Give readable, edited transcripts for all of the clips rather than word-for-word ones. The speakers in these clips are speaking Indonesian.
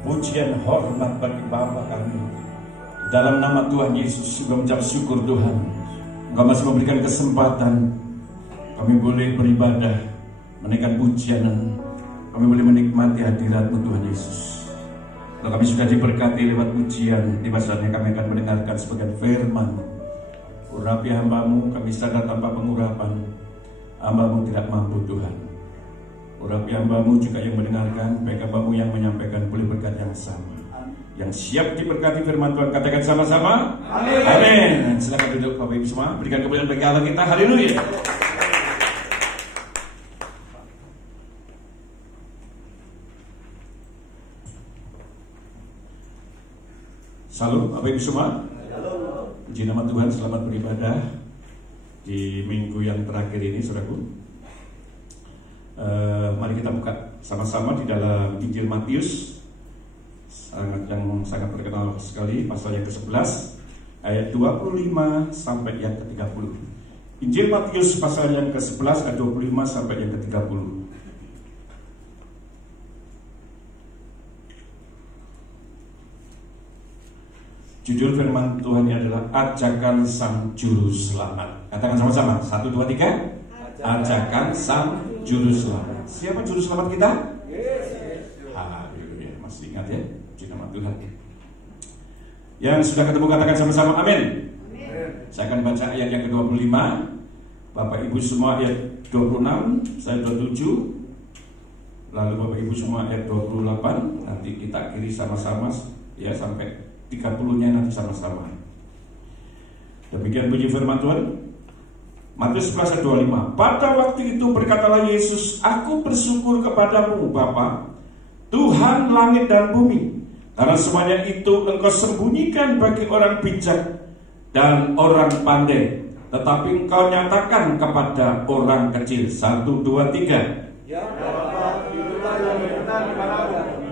Pujian hormat bagi Bapa kami. Dalam nama Tuhan Yesus, kami mengucap syukur Tuhan. Engkau masih memberikan kesempatan kami boleh beribadah, menaikkan pujian, kami boleh menikmati hadirat-Mu Tuhan Yesus. Kalau kami sudah diberkati lewat pujian, di masanya kami akan mendengarkan sebagian firman. Urapi hamba-Mu, kami sadar tanpa pengurapan hamba-Mu tidak mampu Tuhan. Urapi hamba-Mu juga yang mendengarkan, baik hamba-Mu yang menyampaikan boleh berkat yang sama. Yang siap diberkati firman Tuhan, katakan sama-sama amin. Amin. Silakan duduk Bapak Ibu semua, berikan kemuliaan bagi Allah kita. Haleluya. Salam Bapak Ibu semua. Puji nama Tuhan, selamat beribadah di minggu yang terakhir ini, saudaraku. Mari kita buka sama-sama di dalam Injil Matius, yang sangat terkenal sekali, pasal yang ke-11 ayat 25 sampai yang ke-30. Injil Matius pasal yang ke-11 ayat 25 sampai yang ke-30. Judul firman Tuhan ini adalah Ajakan Sang Juru Selamat. Katakan sama-sama, 1, 2, 3. Ajakan Sang Juru Selamat. Siapa Juru Selamat kita? Haleluya. Masih ingat ya? Puji nama Tuhan. Yang sudah ketemu katakan sama-sama amin. Saya akan baca ayat yang ke-25. Bapak Ibu semua ayat 26, saya 27. Lalu Bapak Ibu semua ayat 28. Nanti kita kiri sama-sama ya sampai 30-nya nanti sama-sama. Demikian bunyi firman Tuhan. Matius 11 ayat 25. Pada waktu itu berkatalah Yesus, Aku bersyukur kepadamu Bapa, Tuhan langit dan bumi, karena semuanya itu Engkau sembunyikan bagi orang bijak dan orang pandai, tetapi Engkau nyatakan kepada orang kecil. 1, 2, 3. Ya Bapa, itulah yang benar kepadamu.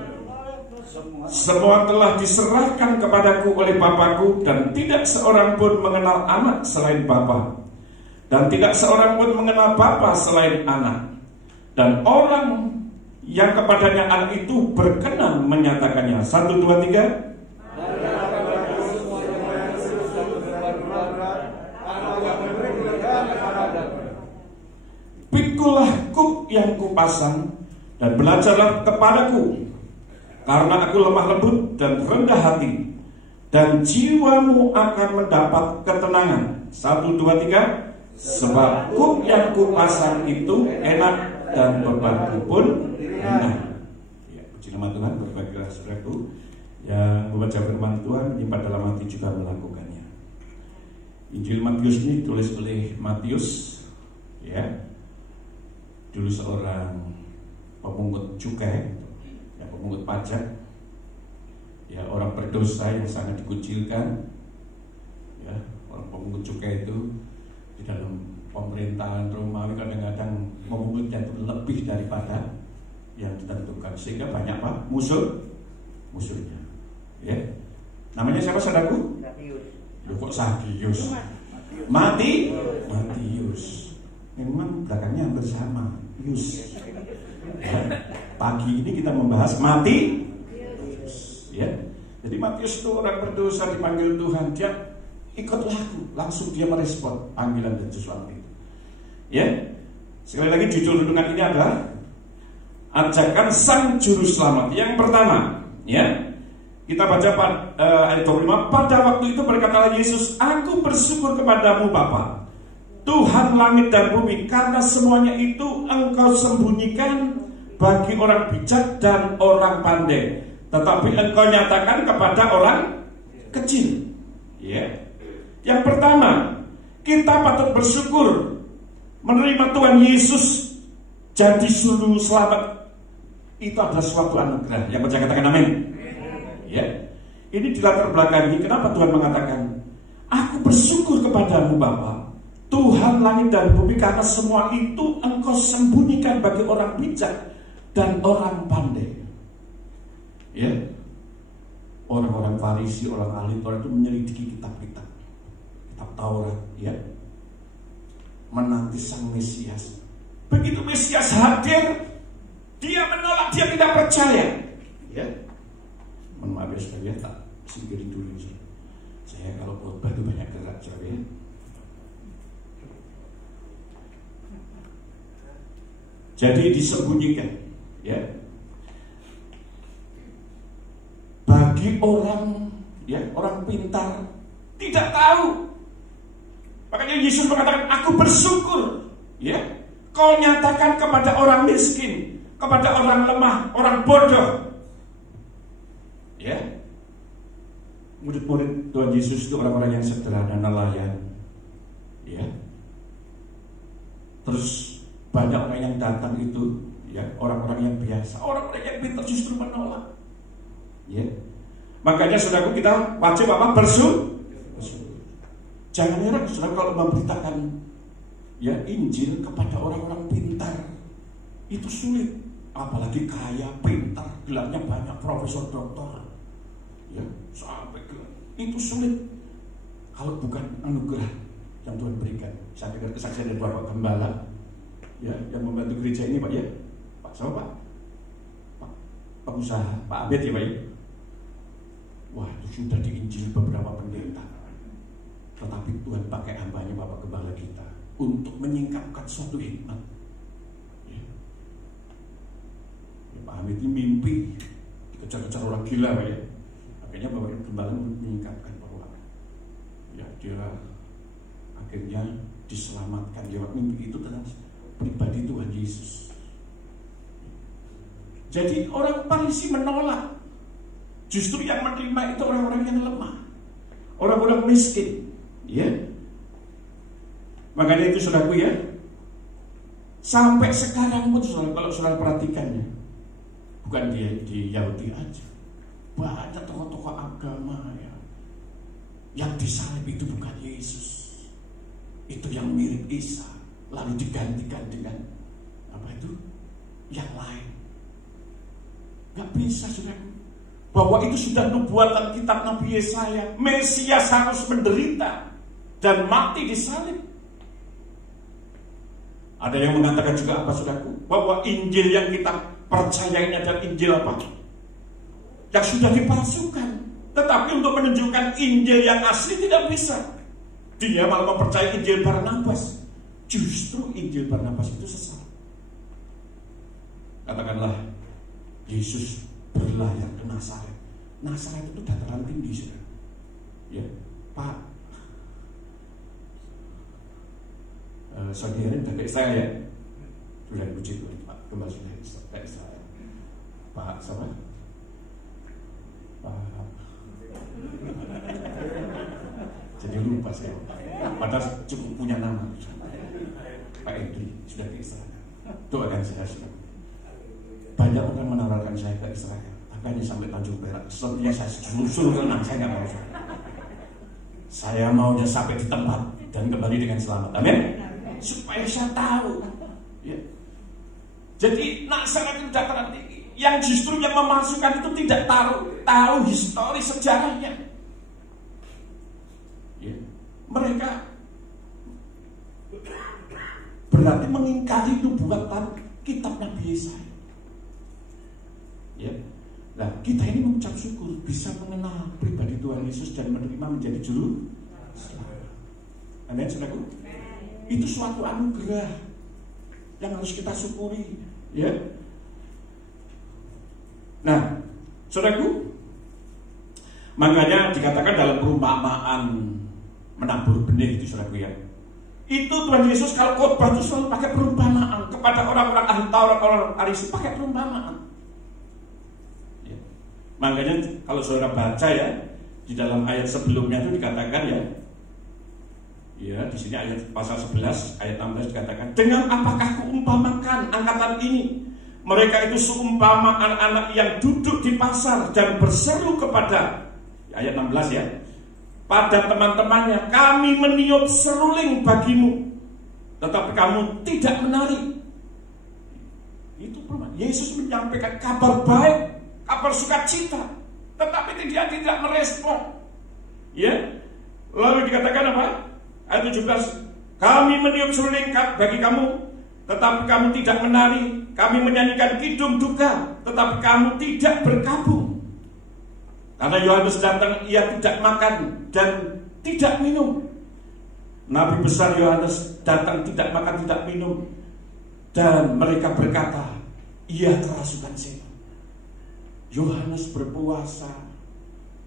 Semua telah diserahkan kepadaku oleh Bapakku, dan tidak seorang pun mengenal anak selain Bapa, dan tidak seorang pun mengenal Bapa selain anak, dan orang yang kepadanya anak itu berkenan menyatakannya. 1, 2, 3. Pikulah kuk yang kupasang dan belajarlah kepadaku, karena aku lemah lembut dan rendah hati, dan jiwamu akan mendapat ketenangan. 1, 2, 3. Sebab kuk yang kupasang itu enak dan bebanku pun ringan. Ya, puji nama Tuhan. Berbahagialah saudaraku yang membaca firman Tuhan, menyimpan dalam hati juga melakukannya. Injil Matius ini ditulis oleh Matius, ya, dulu seorang pemungut cukai, pemungut pajak, ya, orang berdosa yang sangat dikucilkan, ya, orang pemungut cukai itu di dalam pemerintahan Romawi kadang-kadang memungutnya itu lebih daripada yang ditentukan, sehingga banyak apa? Musuhnya, ya. Namanya siapa saudaraku? Kok Sakius? Matius. Memang belakangnya hampir sama, Yus. Ya. Pagi ini kita membahas Matius, ya. Jadi Matius itu orang berdosa, dipanggil Tuhan, dia ikut langsung dia merespon panggilan dan sesuatu itu. Ya, sekali lagi judul renungan ini adalah Ajakan Sang Juru Selamat. Yang pertama, ya, kita baca ayat 25. Pada waktu itu berkatalah Yesus, Aku bersyukur kepadamu Bapa, Tuhan langit dan bumi, karena semuanya itu Engkau sembunyikan bagi orang bijak dan orang pandai, tetapi Engkau nyatakan kepada orang kecil. Ya. Yang pertama, kita patut bersyukur menerima Tuhan Yesus jadi juru selamat. Itu adalah suatu anugerah. Yang percaya katakan amin. Ya. Ini dilatar belakangi kenapa Tuhan mengatakan, Aku bersyukur kepadamu Bapa, Tuhan langit dan bumi, karena semua itu Engkau sembunyikan bagi orang bijak dan orang pandai. Ya. Orang-orang Farisi, orang ahli Taurat itu menyelidiki kitab-kitab Taurat, ya, menanti Sang Mesias. Begitu Mesias hadir, dia menolak, dia tidak percaya, ya. ya saudara ya, tak singkirin dulu sih. Saya kalau khotbah itu banyak gerak saudara ya. Jadi disembunyikan, ya. Bagi orang, ya, orang pintar tidak tahu. Makanya Yesus mengatakan, aku bersyukur, ya. Kau nyatakan kepada orang miskin, kepada orang lemah, orang bodoh, ya. Murid-murid Tuhan Yesus itu orang-orang yang sederhana, nelayan, ya. Terus banyak orang yang datang itu, ya, orang-orang yang biasa, orang-orang yang pintar justru menolak, ya. Makanya saudaraku, kita wajib apa? Bersyukur. Jangan heran saudara kalau memberitakan, ya, Injil kepada orang-orang pintar itu sulit, apalagi kaya, pintar, gelarnya banyak, profesor, doktor, ya, sampai gelar itu sulit kalau bukan anugerah yang Tuhan berikan. Saya dengar kesaksian dari Bapak Gembala, ya, yang membantu gereja ini Pak, ya, Pak siapa Pak? Pak pengusaha, Pak Abed ya Pak, ya. Wah, itu sudah diinjil beberapa pendeta, tetapi Tuhan pakai hambanya Bapak Gembala kita untuk menyingkapkan suatu hikmat, ya. Ya, Pak Abed ini mimpi dikejar-kejar orang gila Pak, ya. Akhirnya Bapak Gembala menyingkapkan bahwa, ya, dia akhirnya diselamatkan lewat mimpi itu tentang pribadi Tuhan Yesus. Jadi orang Farisi menolak. Justru yang menerima itu orang-orang yang lemah, orang-orang miskin, ya. Makanya itu saudaraku, ya, sampai sekarang pun saudara, kalau saudara perhatikannya, bukan di Yahudi aja, banyak tokoh-tokoh agama, ya, yang disalib itu bukan Yesus, itu yang mirip Isa, lalu digantikan dengan apa itu? Yang lain. Gak bisa saudaraku, bahwa itu sudah nubuatan kitab Nabi Yesaya, Mesias harus menderita dan mati disalib. Ada yang mengatakan juga apa saudaraku, bahwa Injil yang kita percaya ini adalah Injil apa? Yang sudah dipalsukan. Tetapi untuk menunjukkan Injil yang asli tidak bisa. Dia malah mempercayai Injil Barnabas. Justru Injil Barnabas itu sesat. Katakanlah Yesus berlayar ke Nazaret. Nazaret itu dataran tinggi, saudara. Ya, Pak. Saudara dan ke Israel, ya. Sudah puji Tuhan, Pak. Kembali sudah ke Israel. Pak siapa? Pak. Jadi lupa saya. Padahal cukup punya nama. Pak Edri sudah ke Israel. Doakan saya, saudara. Banyak orang menawarkan saya ke Israel, tapi hanya sampai Tanjung Perak. Setelah saya suruh renang, saya nggak mau. Saya maunya sampai di tempat dan kembali dengan selamat. Amin. Supaya saya tahu, ya. Jadi Nazaret itu dataran tinggi. Yang justru yang memasukkan itu tidak tahu histori sejarahnya. Ya. Mereka berarti mengingkari nubuatan kitab Nabi Yesaya. Ya. Nah, kita ini mengucap syukur bisa mengenal pribadi Tuhan Yesus dan menerima menjadi juru selamat. Amin, saudaraku. Itu suatu anugerah yang harus kita syukuri, ya. Nah, saudaraku, makanya dikatakan dalam perumpamaan menabur benih itu, saudaraku, ya. Itu Tuhan Yesus kalau khotbah itu selalu pakai perumpamaan kepada orang-orang ahli Taurat, orang Farisi, pakai perumpamaan. Makanya kalau saudara baca, ya, di dalam ayat sebelumnya itu dikatakan, ya di sini ayat pasal 11 ayat 16 dikatakan, dengan apakah kuumpamakan angkatan ini? Mereka itu seumpama anak-anak yang duduk di pasar dan berseru kepada, ayat 16, ya, pada teman-temannya, kami meniup seruling bagimu, tetapi kamu tidak menari. Itu perumpamaan. Yesus menyampaikan kabar baik, kabar sukacita, tetapi dia tidak merespon. Ya, lalu dikatakan apa? Ayat 17, kami meniup seruling bagi kamu, tetapi kamu tidak menari. Kami menyanyikan kidung duka, tetapi kamu tidak berkabung. Karena Yohanes datang, ia tidak makan dan tidak minum. Nabi besar Yohanes datang, tidak makan, tidak minum. Dan mereka berkata, ia kerasukan setan. Yohanes berpuasa,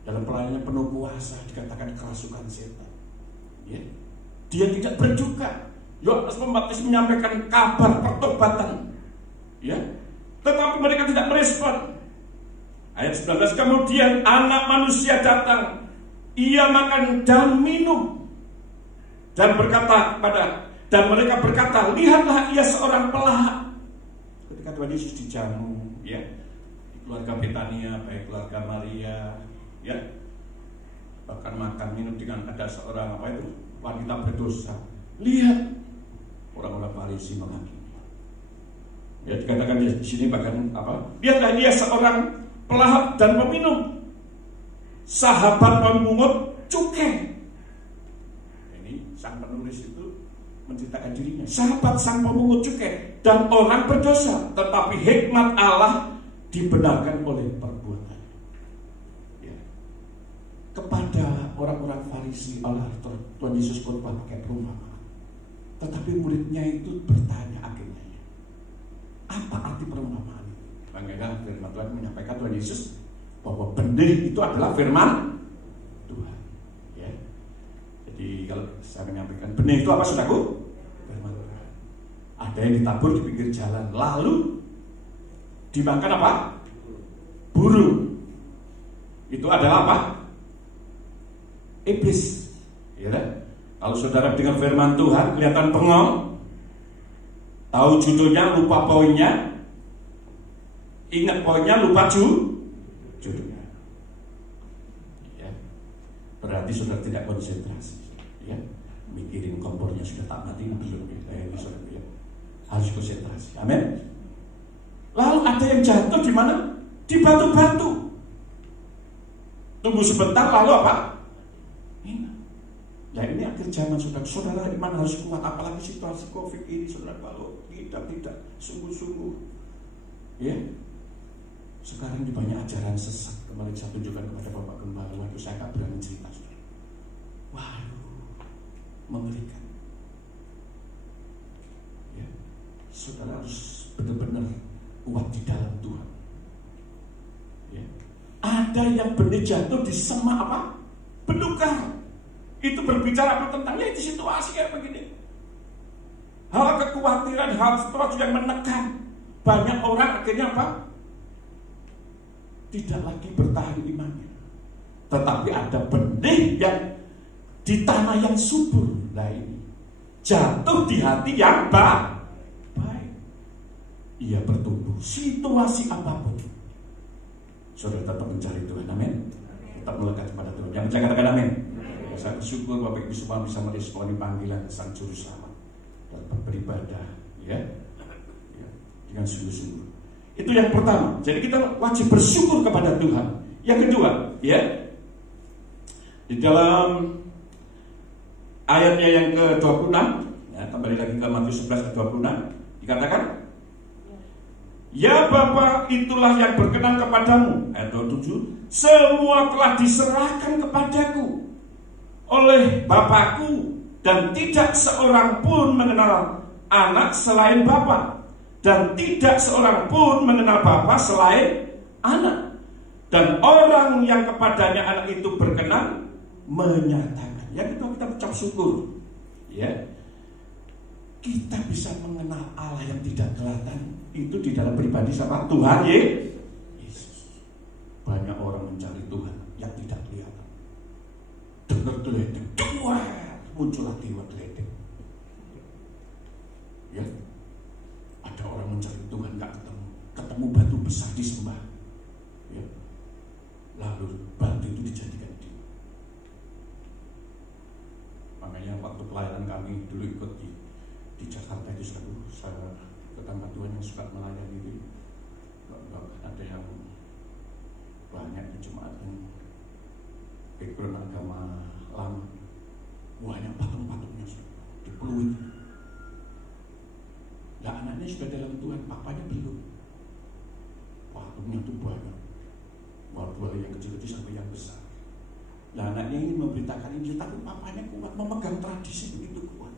dalam pelayanannya penuh kuasa, dikatakan kerasukan setan. Ya. Dia tidak berduka. Yohanes Pembaptis menyampaikan kabar pertobatan. Ya. Tetapi mereka tidak merespon. Ayat 19, kemudian anak manusia datang, ia makan dan minum, dan mereka berkata, lihatlah ia seorang pelahap. Ketika Tuhan Yesus dijamu, ya, di keluarga Betania, baik keluarga Maria, ya, bahkan makan minum dengan ada seorang wanita berdosa. Lihat orang-orang Farisi menghakimi. Ya, dikatakan di sini bahkan lihatlah dia seorang pelahap dan peminum, sahabat pemungut cukai. Ini sang penulis itu menceritakan dirinya, sahabat sang pemungut cukai dan orang berdosa, tetapi hikmat Allah dibenarkan oleh perbuatan. Ya. Kepada orang-orang Farisi Allah Tuhan Yesus khotbah pakai perumpamaan. Tetapi muridnya itu bertanya akhirnya, apa arti perumpamaan? Makanya firman Tuhan menyampaikan Tuhan Yesus bahwa benih itu adalah firman Tuhan. Ya. Jadi kalau saya menyampaikan benih itu apa, saudaraku? Firman Tuhan. Ada yang ditabur di pinggir jalan, lalu dimakan apa? Burung. Itu adalah apa? Iblis. Ya. Kalau saudara dengan firman Tuhan kelihatan bengong, tahu judulnya lupa poinnya, ingat poinnya lupa judulnya, ya. Berarti saudara tidak konsentrasi, ya. Mikirin kompornya sudah tak mati belum, ya. Harus konsentrasi. Amin. Lalu ada yang jatuh di mana? Di batu-batu. Tunggu sebentar lalu apa? Ya ini akhir zaman, saudara iman harus kuat, apalagi situasi COVID ini, saudara. Kalau tidak sungguh-sungguh, ya. Sekarang di banyak ajaran sesat. Kemarin saya tunjukkan kepada Bapak Gembala, waduh saya gak berani cerita, saudara. Waduh, mengerikan. Ya, saudara harus benar-benar kuat di dalam Tuhan. Ya. Ada yang benih jatuh di semak apa? Belukar. Itu berbicara apa tentangnya? Itu situasi kayak begini. Hal kekhawatiran, hal stres yang menekan banyak orang, akhirnya apa? Tidak lagi bertahan imannya. Tetapi ada benih yang di tanah yang subur. Nah ini jatuh di hati yang baik. Ia bertumbuh situasi apapun. Saudara tetap mencari Tuhan, amin. Tetap melekat kepada Tuhan. Yang percaya katakan amin. Saya bersyukur Bapak Ibu semua bisa meresponi panggilan Sang Juru Selamat dan beribadah, ya, dengan sungguh-sungguh. Itu yang pertama. Jadi kita wajib bersyukur kepada Tuhan. Yang kedua, ya, di dalam ayatnya yang ke-26, ya, kembali lagi ke Matius 11 ayat 26, dikatakan, ya Bapa, itulah yang berkenan kepadamu. Ayat 27, semua telah diserahkan kepadaku oleh Bapakku, dan tidak seorang pun mengenal anak selain Bapa, dan tidak seorang pun mengenal Bapa selain anak, dan orang yang kepadanya anak itu berkenan menyatakan. Yang itu kita ucap syukur, ya. Kita bisa mengenal Allah yang tidak kelihatan itu di dalam pribadi sama Tuhan Yesus. Banyak orang mencari Tuhan yang tidak kelihatan. Dengar geledek, muncullah dewa geledek. Ya, ada orang mencari Tuhan nggak ketemu batu besar disembah. Ya, lalu batu itu dijadikan dewa. Makanya waktu pelayanan kami dulu ikut di Jakarta itu saya ketemu Tuhan yang suka melayani itu. Ada yang banyak di jemaat yang background agama lama, banyak patung-patungnya di Pluit. Nah anaknya sudah dalam Tuhan, papanya belum. Patungnya tuh banyak. Walaupun yang yang kecil-kecil sampai yang besar. Nah, anaknya ingin memberitakan Injil, tapi papanya kuat, memegang tradisi begitu kuat.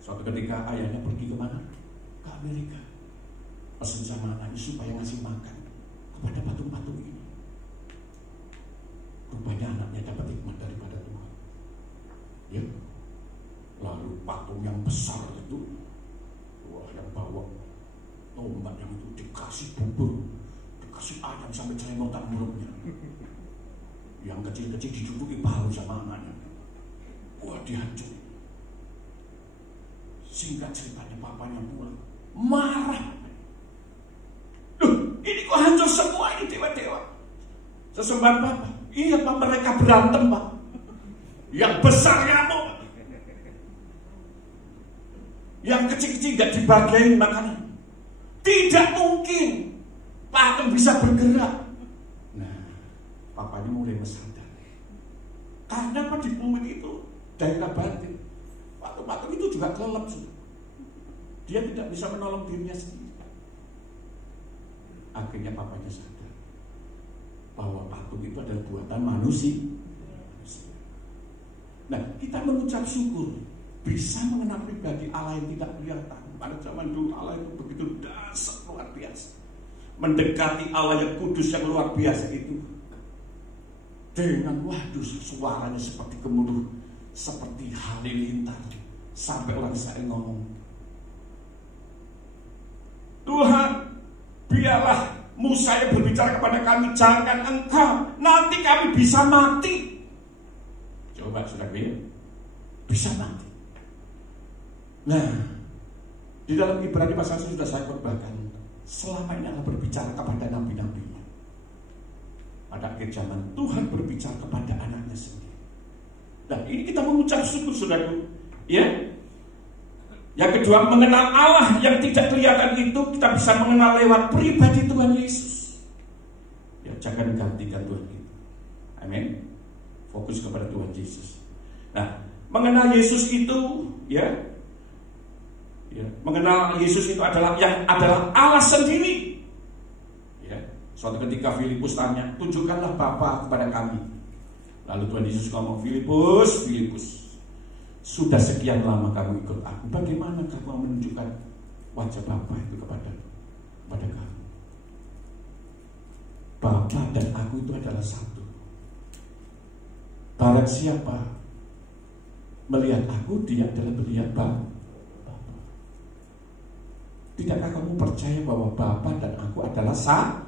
Suatu ketika ayahnya pergi kemana? Ke Amerika. Pesan sama anaknya supaya ngasih makan kepada patung-patung ini. Rupanya anaknya dapat hikmat daripada Tuhan. Ya. Lalu patung yang besar itu, wah, yang bawa tombak yang itu dikasih bubur, dikasih ayam sampai celengotan mulutnya. Yang kecil-kecil diduduki bahu sama anaknya. Wah, dihancur. Singkat ceritanya papanya pulang, marah. Loh, ini kok hancur semua ini dewa-dewa? Sesembahan papa. Iya pak, mereka berantem pak. Yang besar ngamuk, yang kecil-kecil gak dibagiin makanan. Tidak mungkin patung bisa bergerak. Nah, papanya mulai sadar. Karena apa, di Pluit itu daerah batin. Patung-patung itu juga kelelep. Dia tidak bisa menolong dirinya sendiri. Akhirnya papanya sadar bahwa patung itu adalah buatan manusia. Nah, kita mengucap syukur bisa mengenal pribadi Allah yang tidak kelihatan. Pada zaman dulu Allah itu begitu dasar, luar biasa. Mendekati Allah yang kudus, yang luar biasa itu dengan waduh suaranya seperti gemuruh, seperti halilintar, sampai orang Israel ngomong, Tuhan, biarlah Musa yang berbicara kepada kami, jangan engkau, nanti kami bisa mati. Coba sudah bisa mati. Nah, di dalam Ibrani pasal sudah saya khotbahkan, selama ini Allah berbicara kepada nabi-nabinya. Pada akhir zaman Tuhan berbicara kepada anaknya sendiri. Dan ini kita mengucap syukur saudaraku, ya. Yang kedua, mengenal Allah yang tidak kelihatan itu kita bisa mengenal lewat pribadi Tuhan Yesus. Ya, jangan gantikan Tuhan itu. Amin. Fokus kepada Tuhan Yesus. Nah, mengenal Yesus itu, ya, mengenal Yesus itu adalah Allah sendiri. Ya, suatu ketika Filipus tanya, tunjukkanlah Bapa kepada kami. Lalu Tuhan Yesus ngomong, Filipus, sudah sekian lama kamu ikut aku, bagaimana kamu menunjukkan wajah Bapa itu kepada kamu? Bapa dan aku itu adalah satu. Barang siapa melihat aku, dia adalah melihat Bapa. Tidakkah kamu percaya bahwa Bapa dan aku adalah satu?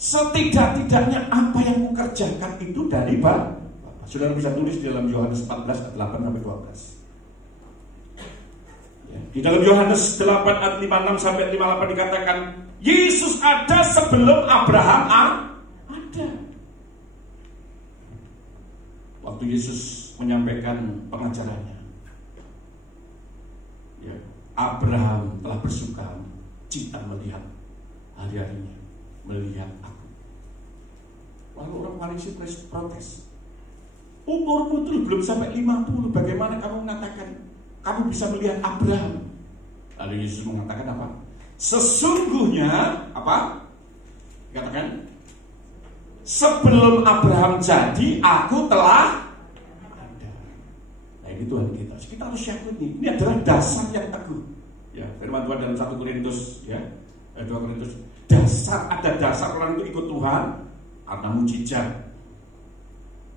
Setidak-tidaknya apa yang kukerjakan itu dari Bapa. Saudara bisa tulis di dalam Yohanes 14 ayat 8-12. Ya, di dalam Yohanes 8 ayat 56-58 dikatakan, Yesus ada sebelum Abraham ada. Waktu Yesus menyampaikan pengajarannya, ya, Abraham telah bersuka cita melihat hari-harinya, melihat aku. Lalu orang Farisi protes, umurmu itu belum sampai 50, bagaimana kamu mengatakan kamu bisa melihat Abraham? Lalu Yesus mengatakan apa? Sesungguhnya apa? Dikatakan, sebelum Abraham jadi, aku telah ada. Nah, ini Tuhan kita. Kita harus yakini. Ini adalah dasar yang teguh. Ya, firman Tuhan dalam 1 Korintus, ya, 2 Korintus. Ada dasar orang itu ikut Tuhan karena mujizat.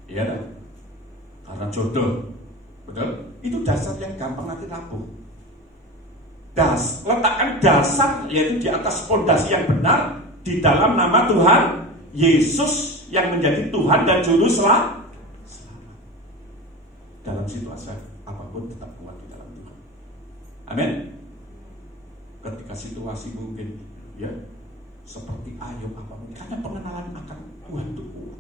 Ya, karena jodoh. Betul? Itu dasar yang gampang nanti rapuh. Letakkan dasar, yaitu di atas fondasi yang benar, di dalam nama Tuhan Yesus yang menjadi Tuhan dan Juru Selamat. Dalam situasi apapun tetap kuat di dalam Tuhan. Amin. Ketika situasi mungkin, ya, seperti Ayub apapun, karena pengenalan akan Tuhan itu kuat,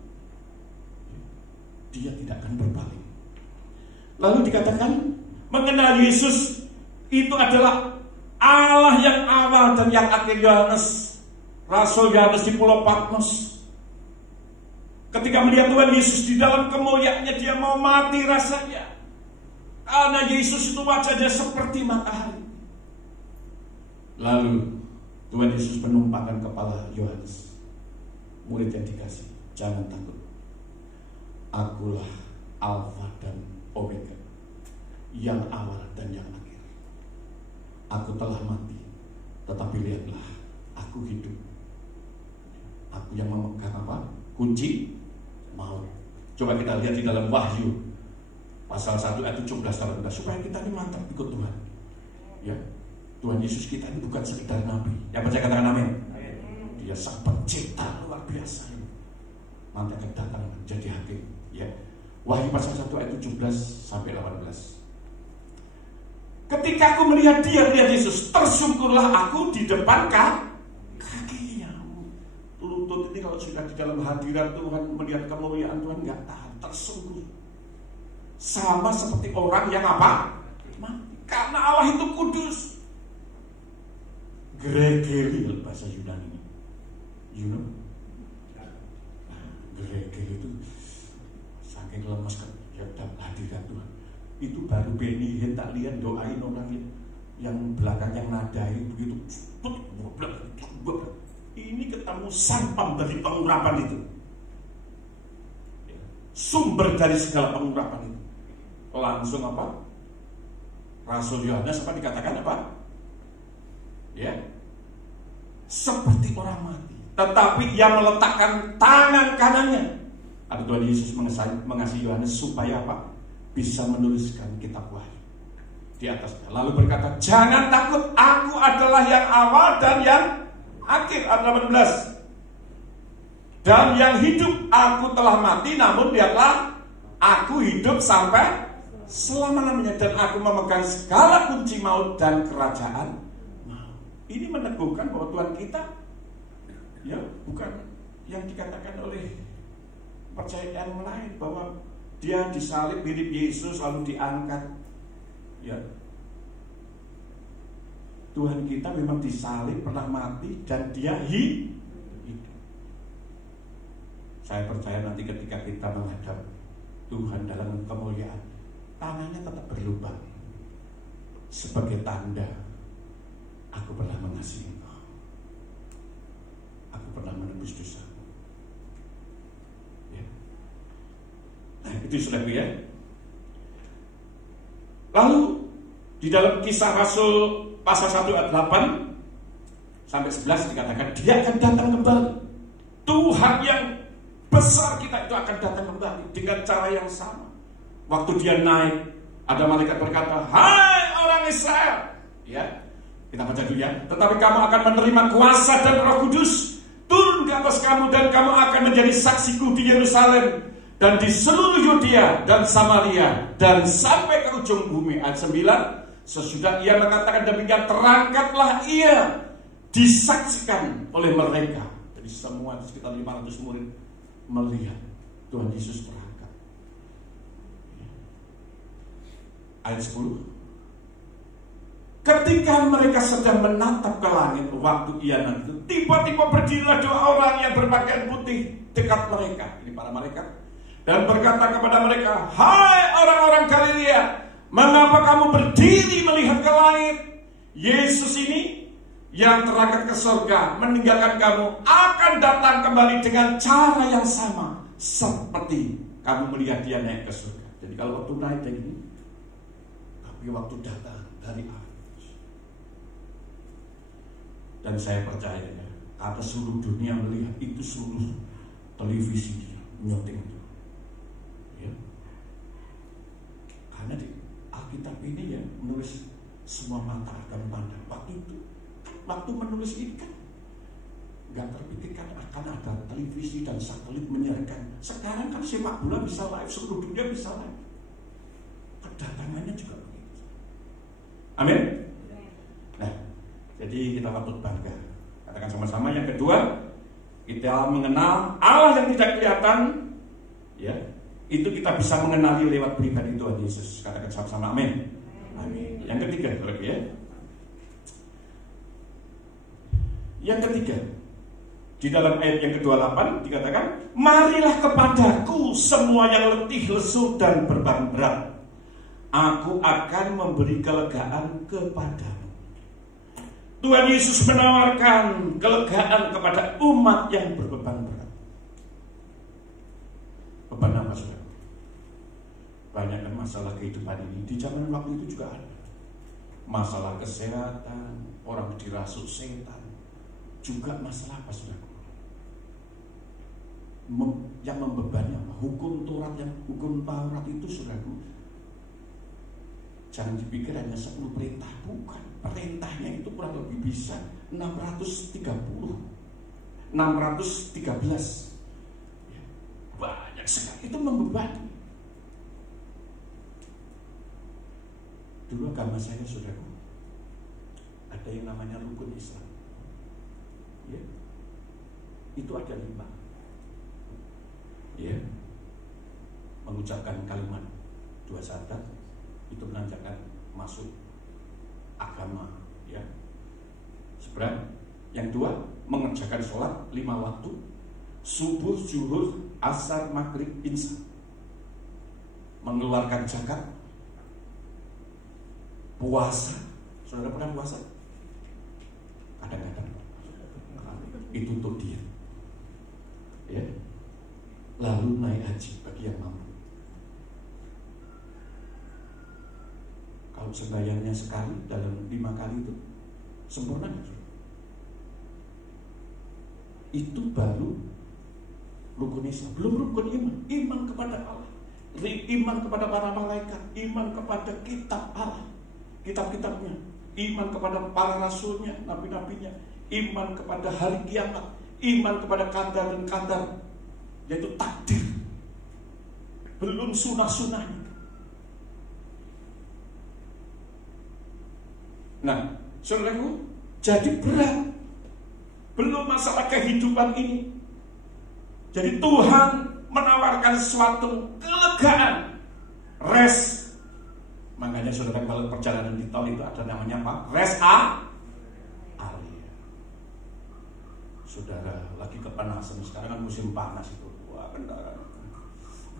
dia tidak akan berbalik. Lalu dikatakan mengenal Yesus itu adalah Allah yang awal dan yang akhir. Rasul Yohanes di Pulau Patmos, ketika melihat Tuhan Yesus di dalam kemuliaannya, dia mau mati rasanya, karena Yesus itu wajahnya seperti matahari. Lalu Tuhan Yesus menumpahkan kepala Yohanes murid yang dikasih, jangan takut. Akulah Alfa dan Omega, yang awal dan yang akhir. Aku telah mati, tetapi lihatlah, aku hidup. Aku yang memegang apa? Kunci maut. Coba kita lihat di dalam Wahyu pasal 1 ayat 17-18, supaya kita ini mantap ikut Tuhan. Ya, Tuhan Yesus kita ini bukan sekedar nabi. Yang percaya katakan amin. Dia sang pencipta luar biasa. Nanti akan datang jadi hakim. Ya, Wahyu pasal 1 ayat 17-18. Ketika aku melihat dia, lihat Yesus, tersungkurlah aku di depan kakinya. Lutut ini kalau sudah di dalam hadirat Tuhan, melihat kemuliaan Tuhan, nggak tahan, tersungkur. Sama seperti orang yang apa? Mati. Karena Allah itu kudus. Gregery bahasa Yunani. You know? Gregery itu saking lemas kan, ya dalam hadirat Tuhan. Itu baru Benny Hinn tak lihat doain orang yang belakang yang nadai begitu. Ini ketemu sampam dari pengurapan itu, sumber dari segala pengurapan itu. Langsung apa? Rasul Yohanes apa dikatakan apa? Ya, seperti orang mati, tetapi ia meletakkan tangan kanannya. Ada Tuhan Yesus mengasihi Yohanes supaya apa? Bisa menuliskan kitab Wahyu di atasnya. Lalu berkata, jangan takut, aku adalah yang awal dan yang akhir. Ayat 18. Dan yang hidup, aku telah mati, namun lihatlah, aku hidup sampai selama-lamanya, dan aku memegang segala kunci maut dan kerajaan maut. Ini meneguhkan bahwa Tuhan kita, ya, bukan yang dikatakan oleh percayaan lain bahwa dia disalib mirip Yesus lalu diangkat. Ya, Tuhan kita memang disalib, pernah mati, dan dia hidup. Saya percaya nanti ketika kita menghadap Tuhan dalam kemuliaan, tangannya tetap berlubang sebagai tanda, aku pernah mengasihi engkau, aku pernah menebus dosamu. Ya. Nah, itu sudah ya. Lalu di dalam Kisah Rasul pasal 1 ayat 8 sampai 11 dikatakan dia akan datang kembali. Tuhan yang besar kita itu akan datang kembali dengan cara yang sama. Waktu dia naik, ada malaikat berkata, hai orang Israel, ya, kita baca dulu ya. Tetapi kamu akan menerima kuasa dan Roh Kudus turun ke atas kamu, dan kamu akan menjadi saksiku di Yerusalem dan di seluruh Yudea dan Samaria dan sampai ke ujung bumi. Ayat 9. Sesudah ia mengatakan demikian, terangkatlah ia disaksikan oleh mereka. Jadi semua sekitar 500 murid melihat Tuhan Yesus terangkat. Ayat 10. Ketika mereka sedang menatap ke langit waktu ia nanti, tiba-tiba berdirilah dua orang yang berpakaian putih dekat mereka. Ini para malaikat. Dan berkata kepada mereka, hai orang-orang Galilea, mengapa kamu berdiri melihat ke langit? Yesus ini yang terangkat ke surga meninggalkan kamu akan datang kembali dengan cara yang sama seperti kamu melihat dia naik ke surga. Jadi kalau waktu naik dari ini, tapi waktu datang dari atas. Dan saya percaya ya, kata seluruh dunia melihat itu, seluruh televisi nyoting itu. Ya. Karena di Alkitab ini ya menulis semua mata akan pandang. Waktu menulis ini kan nggak terpikirkan akan ada televisi dan satelit menyiarkan. Sekarang kan sepak bola bisa live, seluruh dunia bisa live. Kedatangannya juga begitu. Amin. Nah, jadi kita patut bangga. Katakan sama-sama. Yang kedua, kita mengenal Allah yang tidak kelihatan. Ya, itu kita bisa mengenali lewat pribadi Tuhan Yesus. Katakan sama-sama amin. Amin. Yang ketiga, ya. Yang ketiga, di dalam ayat yang ke-28 dikatakan, marilah kepadaku semua yang letih, lesu dan beban berat, aku akan memberi kelegaan kepadamu. Tuhan Yesus menawarkan kelegaan kepada umat yang berbeban berat. Banyak kan masalah kehidupan ini. Di zaman waktu itu juga ada masalah kesehatan, orang dirasuk setan, juga masalah apa saudara? Yang membebani apa? Hukum Taurat itu saudaraku, jangan dipikir hanya 10 perintah, bukan. Perintahnya itu kurang lebih bisa 613. Banyak sekali, itu membebani. Dulu agama saya saudaraku, ada yang namanya rukun Islam. Ya. Itu ada 5. Ya. Mengucapkan kalimat 2 syahadat itu menandakan masuk agama, ya. Sebenarnya yang 2, mengerjakan sholat 5 waktu, subuh, zuhur, asar, maghrib, isya. Mengeluarkan zakat, puasa. Saudara pernah puasa? Kadang-kadang. Itu untuk dia. Ya. Lalu naik haji bagi yang mampu. Kalau sembahyangnya sekali dalam 5 kali itu sempurna. Itu baru rukun Islam. Belum rukun iman. Iman kepada Allah, iman kepada para malaikat, iman kepada kitab Allah, kitab-kitabnya, iman kepada para rasulnya, nabi-nabinya, iman kepada hari kiamat, iman kepada qadar dan qadar, yaitu takdir. Belum sunnah-sunnahnya. Nah, saudaraku, jadi berat. Belum masalah kehidupan ini. Jadi Tuhan menawarkan suatu kelegaan, rest. Makanya saudara, kalau perjalanan di tol itu ada namanya apa? Rest area. Saudara lagi kepanasan, sekarang kan musim panas itu. Wah, kendaraan.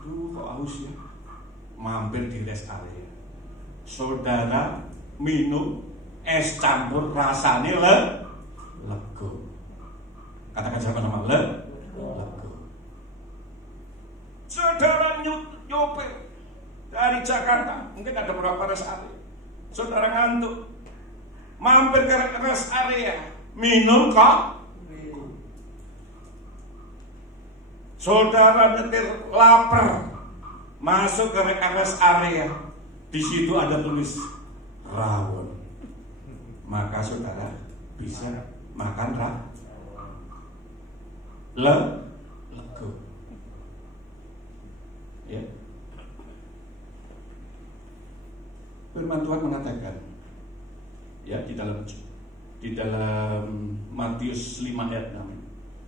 Aduh, kok haus ya. Mampir di rest area. Saudara minum es campur rasanya lego. Katakan siapa nama lego. Saudara nyopir dari Jakarta, mungkin ada beberapa rest area. Saudara ngantuk, mampir ke rest area, minum kok. Saudara nyetir lapar, masuk ke rest area, di situ ada tulis rawon. Maka saudara bisa makan lego. Ya. Firman Tuhan mengatakan, ya, di dalam Matius 5 ayat 6.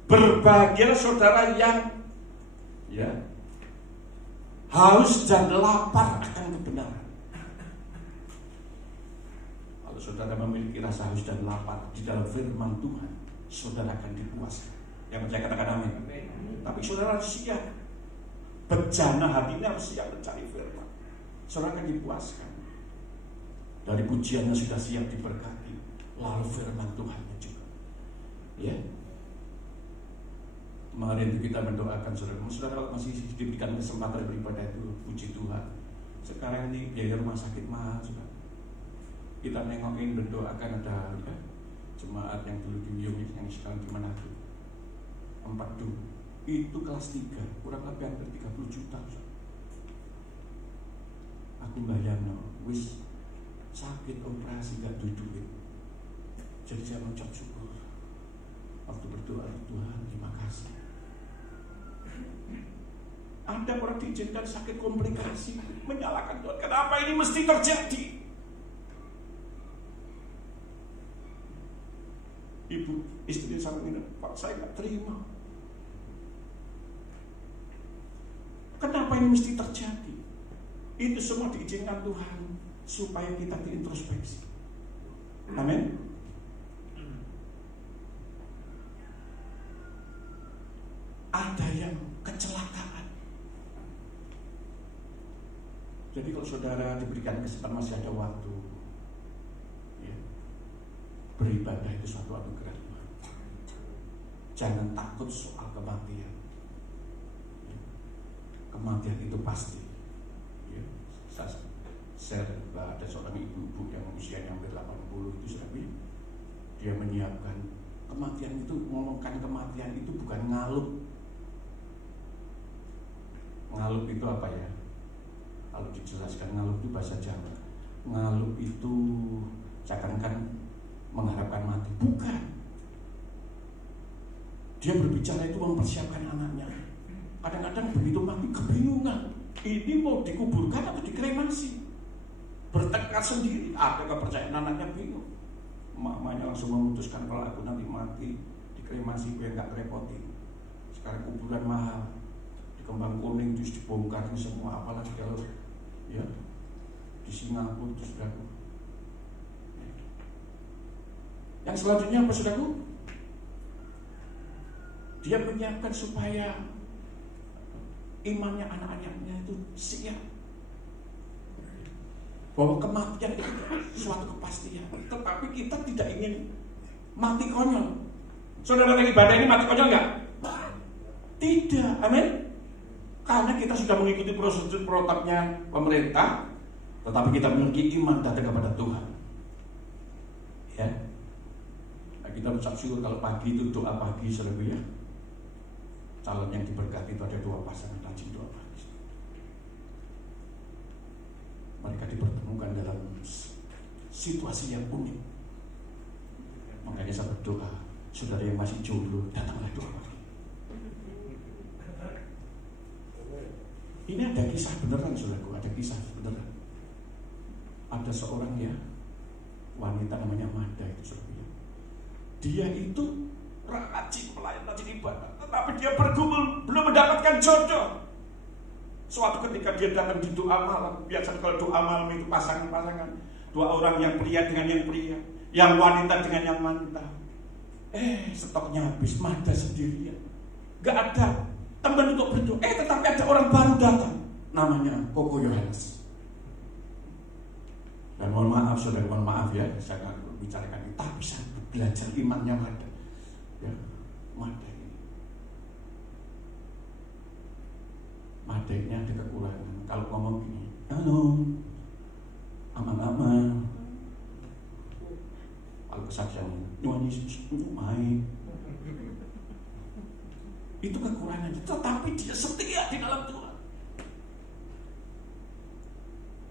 Berbahagialah saudara yang, ya, haus dan lapar akan kebenaran. Kalau saudara memiliki rasa haus dan lapar di dalam firman Tuhan, saudara akan dipuaskan. Yang percaya katakan amin. Tapi saudara harus siap. Bejana hatinya harus siap mencari firman. Saudara akan dipuaskan. Dari pujiannya sudah siap diberkati, lalu firman Tuhannya juga. Ya. Kemarin itu kita mendoakan saudara masih diberikan kesempatan beribadah itu, puji Tuhan. Sekarang ini biaya rumah sakit mahal juga. Kita nengokin, mendoakan ada, ya, jemaat yang dulu di Wiyung yang sekarang di Manado. 4 itu kelas 3, kurang lebih hampir 30 juta. Aku bayangno, wis sakit operasi gak duit. Jadi saya mengucap syukur. Waktu berdoa, Tuhan terima kasih. Ada orang diizinkan sakit komplikasi, menyalahkan Tuhan. Kenapa ini mesti terjadi? Ibu istri sama ini, Pak, saya gak terima. Kenapa ini mesti terjadi? Itu semua diizinkan Tuhan supaya kita diintrospeksi. Amin. Ada yang kecelakaan. Jadi kalau saudara diberikan kesempatan, masih ada waktu, ya, beribadah itu suatu anugerah Tuhan. Jangan takut soal kematian. Kematian itu pasti. Ya, saya share ada seorang ibu-ibu yang usianya hampir 80 itu saudara, dia menyiapkan kematian itu, ngomongkan kematian itu bukan ngalup. Ngalup itu apa ya? Kalau dijelaskan, ngalup itu bahasa Jawa. Ngalup itu seakan-akan mengharapkan mati. Bukan. Dia berbicara itu mempersiapkan anaknya. Kadang-kadang begitu mati kebingungan. Ini mau dikuburkan atau dikremasi? Bertekad sendiri. Ada kepercayaan anaknya bingung. Mamanya langsung memutuskan kalau aku nanti mati dikremasi biar nggak repotin. Sekarang kuburan mahal, di Kembang Kuning terus dibongkar semua, apalagi kalau ya di Singapura itu saudaraku. Yang selanjutnya apa saudaraku? Dia menyiapkan supaya imannya anak-anaknya itu siap bahwa kematian itu suatu kepastian. Tetapi kita tidak ingin mati konyol. Saudara yang ibadah ini mati konyol enggak? Tidak, amin. Karena kita sudah mengikuti prosedur protapnya pemerintah, tetapi kita memiliki iman datang kepada Tuhan. Ya, nah, kita ucap syukur kalau pagi itu doa pagi, saudara ya. Calon yang diberkati itu ada 2 pasangan rajin doa pagi. Mereka dipertemukan dalam situasi yang unik. Makanya saya berdoa, saudara yang masih jomblo, datanglah doa pagi. Ini ada kisah beneran, saudaraku, ada kisah beneran. Ada seorang ya wanita namanya Mada itu, saudara. Dia itu rajin pelayan, rajin ibadah, tetapi dia bergumul belum mendapatkan jodoh. Suatu ketika dia datang di doa malam. Biasanya kalau doa malam itu pasangan-pasangan, 2 orang yang pria dengan yang pria, yang wanita dengan yang wanita. Stoknya habis, Mada sendirian, gak ada teman untuk berdoa. Tetapi ada orang baru datang, namanya Koko Yohanes. Dan mohon maaf saudara, mohon maaf ya, saya akan bicarakan ini, tapi saya belajar imannya Mada. Ya, Mada ini, Madanya ada kekurangan. Kalau ngomong gini, halo, aman-aman. Kalau kesaksian, Tuhan Yesus baik. Itu kekurangannya. Tetapi dia setia di dalam Tuhan.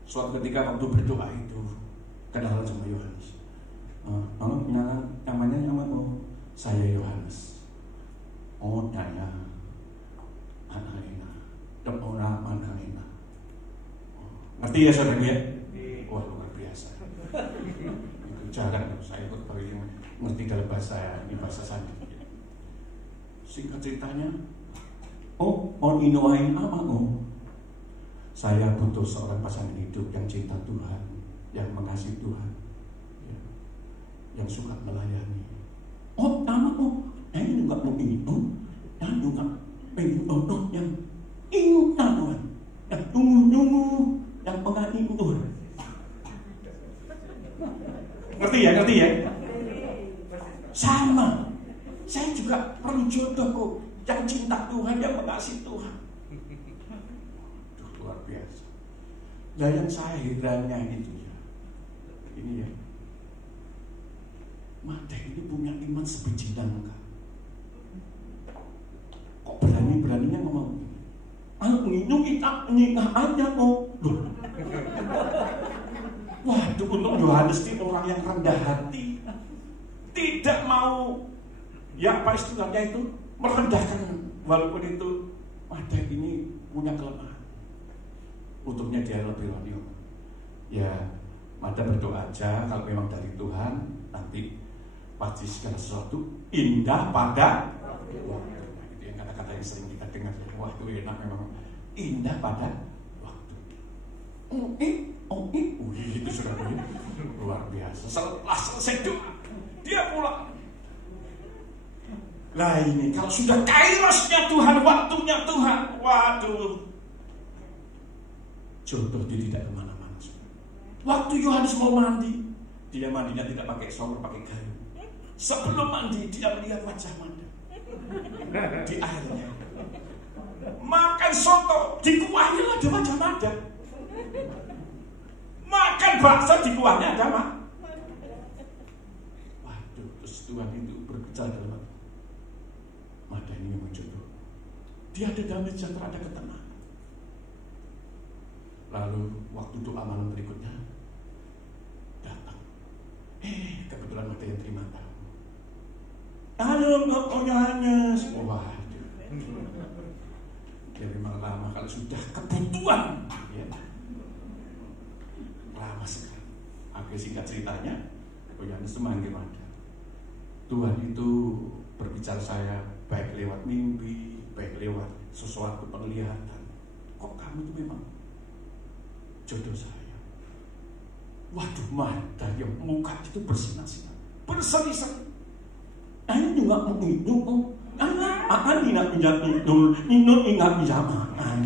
Suatu ketika waktu berdoa itu, kenalan sama Yohanes. Halo, kenalan, namanya saya Yohanes. Oh, Daya, anak enak. Orang mana enak. Ngerti ya saudara ya? Wah, luar biasa. Itu jarang saya ikut bagi ngerti dalam bahasa ini, bahasa Sandi. Singkat ceritanya, inoain apa saya butuh seorang pasangan hidup yang cinta Tuhan, yang mengasihi Tuhan, ya, yang suka melayani. Ini enggak mau ini, yang juga pengen yang ingat Tuhan, yang tunggu-tunggu, yang pengatur. Ngerti ya? Sama. Saya juga perlu jodoh kok, yang cinta Tuhan, yang mengasihi Tuhan. Luar biasa. Nah yang saya herannya itu ya, ini ya, Mada ini punya iman sebiji nangka. Kok berani-beraninya ngomong begini? Minum kita nikah aja kok. Waduh, untuk Yohanes ini orang yang rendah hati, tidak mau, ya apa istilahnya itu, merendahkan. Walaupun itu Mada ini punya kelemahan, untuknya dia lebih wanion. Ya Mada berdoa aja, kalau memang dari Tuhan, nanti pasti segala sesuatu indah pada waktu. Itu yang kata-kata yang sering kita dengar. Wah itu enak, memang indah pada waktu. Itu sudah luar biasa. Setelah selesai doa, dia pulang. Lah ini kalau sudah kairosnya Tuhan, waktunya Tuhan, waduh, jodoh dia tidak kemana-mana. Waktu Yohanes mau mandi, dia mandinya tidak pakai shower, pakai kayu. Sebelum mandi dia melihat wajah Mada di airnya. Makan soto, di kuahnya ada wajah Mada. bakso di kuahnya ada mah. Waduh, terus Tuhan itu berbicara dalam hati. Mada ini memang jodoh. Dia ada damai sejahtera, ada ketenangan. Lalu waktu doa malam berikutnya datang. Kebetulan ada yang terima tamu. Halo, Mbak Yohanes. Waduh. Dia memang lama kalau sudah kebutuhan, ya. Lama sekali. Agak singkat ceritanya, Yohanes itu manggil Mada. Tuhan itu berbicara saya baik lewat mimpi, baik lewat sesuatu penglihatan. Kok kamu itu memang jodoh saya? Waduh, Mada yang muka itu bersinar-sinar, berseri-seri. Ini juga mau hidup. Akan ingat pinjam itu, ingat pinjaman.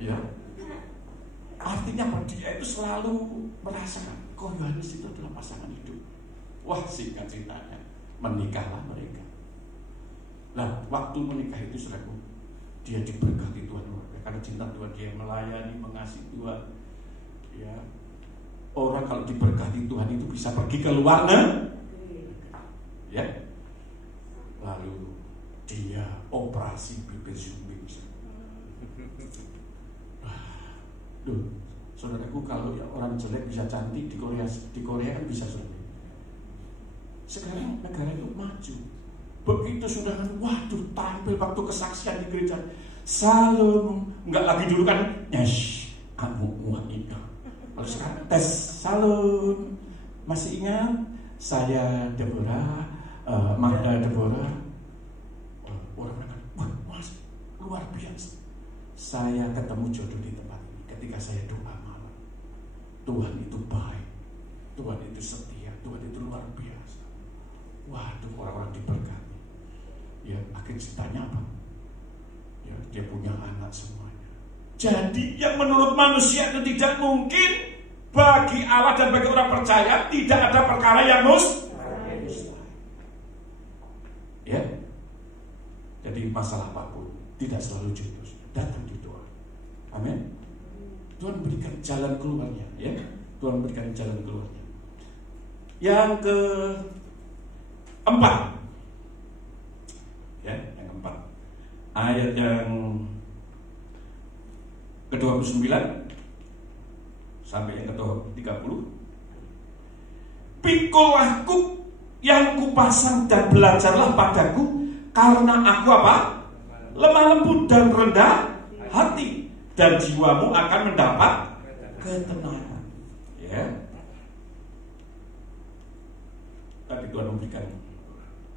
Ya, artinya apa? Dia itu selalu merasakan kok Yohanes itu adalah pasangan hidup. Wah, singkat ceritanya menikahlah mereka. Nah, waktu menikah itu saudaraku, dia diberkati Tuhan karena cinta Tuhan, dia melayani, mengasihi Tuhan. Ya, orang kalau diberkati Tuhan itu bisa pergi ke luar negeri. Ya. Lalu dia operasi bibir zooming. Duh, saudaraku, kalau ya orang jelek bisa cantik di Korea kan bisa saudara. Sekarang negara itu maju. Begitu sudah, waduh, tampil waktu kesaksian di gereja. Salam, enggak lagi dulu kan, nyash, aku wanita. Lalu sekarang tes, salam, masih ingat saya Deborah. Magda Deborah, orang bilang, wah mas, luar biasa. Saya ketemu jodoh di tempat ini ketika saya doa malam. Tuhan itu baik, Tuhan itu setia, Tuhan itu luar biasa. Waduh, orang-orang diberkati. Ya, akhir ceritanya apa? Ya, dia punya anak semuanya. Jadi yang menurut manusia itu tidak mungkin, bagi Allah dan bagi orang percaya tidak ada perkara yang mustahil. Ya, jadi masalah apapun tidak selalu jodoh, datang di doa. Amin. Tuhan berikan jalan keluarnya, ya. Tuhan berikan jalan keluarnya. Yang keempat, ya, yang keempat, ayat yang ke-29 sampai yang ke-30. Pikulah kuk yang kupasang dan belajarlah padaku, karena aku apa? Lemah lembut dan rendah hati, dan jiwamu akan mendapat ketenangan. Ya. Tadi Tuhan memberikan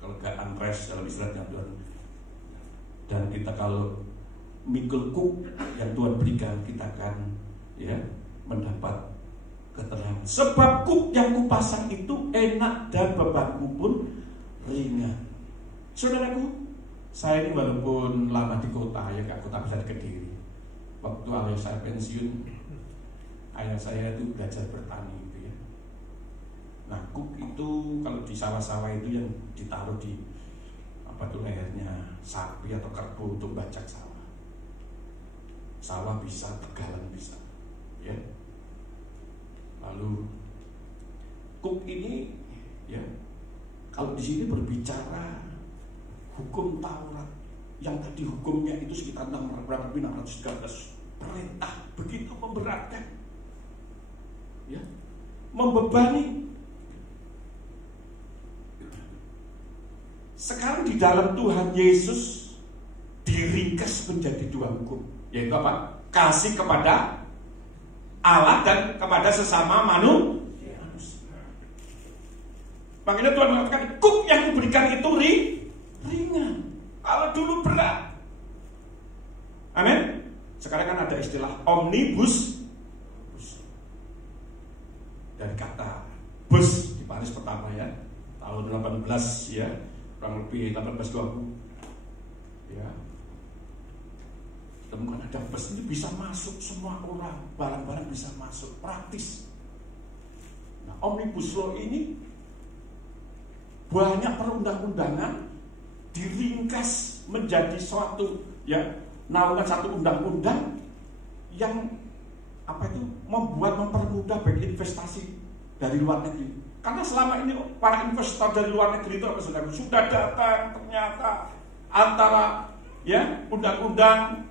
kelegaan rest dalam istirahatnya Tuhan. Dan kita kalau mikul kuk yang Tuhan berikan, kita akan ya mendapat ketenangan. Sebab kuk yang kupasang itu enak dan bebanku pun ringan. Saudaraku, saya ini walaupun lama di kota, ya gak kota besar Kediri. Waktu ayah saya pensiun, ayah saya itu belajar bertani gitu ya. Nah, kuk itu kalau di sawah-sawah itu yang ditaruh di apa tuh lehernya sapi atau kerbau untuk bajak sawah. Sawah bisa, tegalan bisa, ya. Lalu kuk ini ya, kalau di sini berbicara hukum Taurat yang tadi hukumnya itu sekitar 613 perintah, begitu memberatkan, ya, membebani. Sekarang di dalam Tuhan Yesus diringkas menjadi 2 hukum, yaitu apa? Kasih kepada Allah dan kepada sesama manusia. Makanya Tuhan mengatakan, kuk yang kuberikan itu ringan. Kalau dulu berat. Amin. Sekarang kan ada istilah omnibus. Dari kata bus di Paris pertama ya, tahun 18 ya, kurang lebih 1820. Ya. Temukan ada bus ini bisa masuk semua orang, barang-barang bisa masuk, praktis. Nah, omnibus law ini banyak perundang-undangan diringkas menjadi suatu ya, naungan satu undang-undang yang mempermudah bagi investasi dari luar negeri. Karena selama ini para investor dari luar negeri itu sudah datang, ternyata antara undang-undang,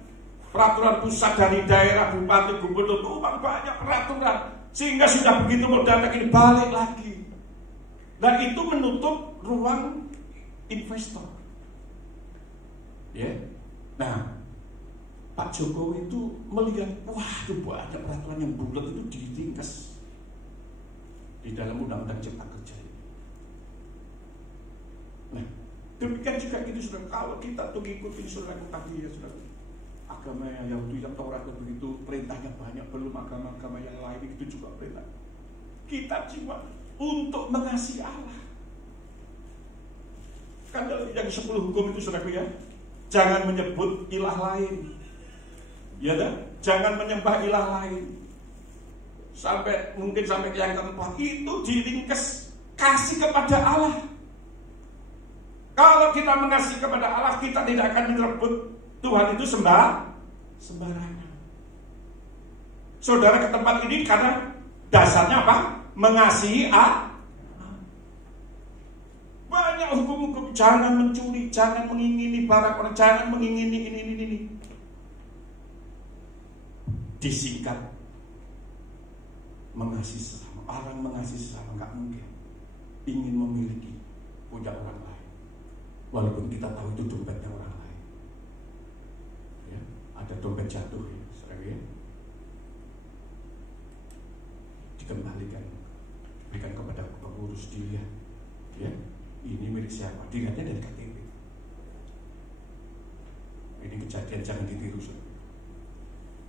peraturan pusat dari daerah, bupati, gubernur, banyak peraturan, sehingga sudah begitu modalnya ini balik lagi, dan itu menutup ruang investor. Nah, Pak Jokowi itu melihat, banyak peraturan yang bulat itu diringkas di dalam undang-undang Cipta Kerja. Nah, demikian juga sudah, kalau kita tuh ngikutin surat tadi agama Yahudi yang Taurat begitu perintahnya banyak, belum agama-agama yang lain itu juga perintah. Kita cuma untuk mengasihi Allah. Kan dalam yang 10 hukum itu saudara jangan menyebut ilah lain. Ya kan? Jangan menyembah ilah lain. Sampai yang keempat itu diringkas, kasih kepada Allah. Kalau kita mengasihi kepada Allah, kita tidak akan menyebut Tuhan itu sembarangan. Saudara ke tempat ini karena dasarnya apa? Mengasihi Allah. Banyak hukum-hukum, jangan mencuri, jangan mengingini barang orang, jangan mengingini ini. Disingkat, mengasihi sesama. Orang mengasihi sesama nggak mungkin ingin memiliki, punya orang lain, walaupun kita tahu itu dompetnya orang lain. Ada dompet jatuh dikembalikan, diberikan kepada pengurus, dilihat, ini milik siapa, dilihatnya dari KTP. Ini kejadian jangan ditiru.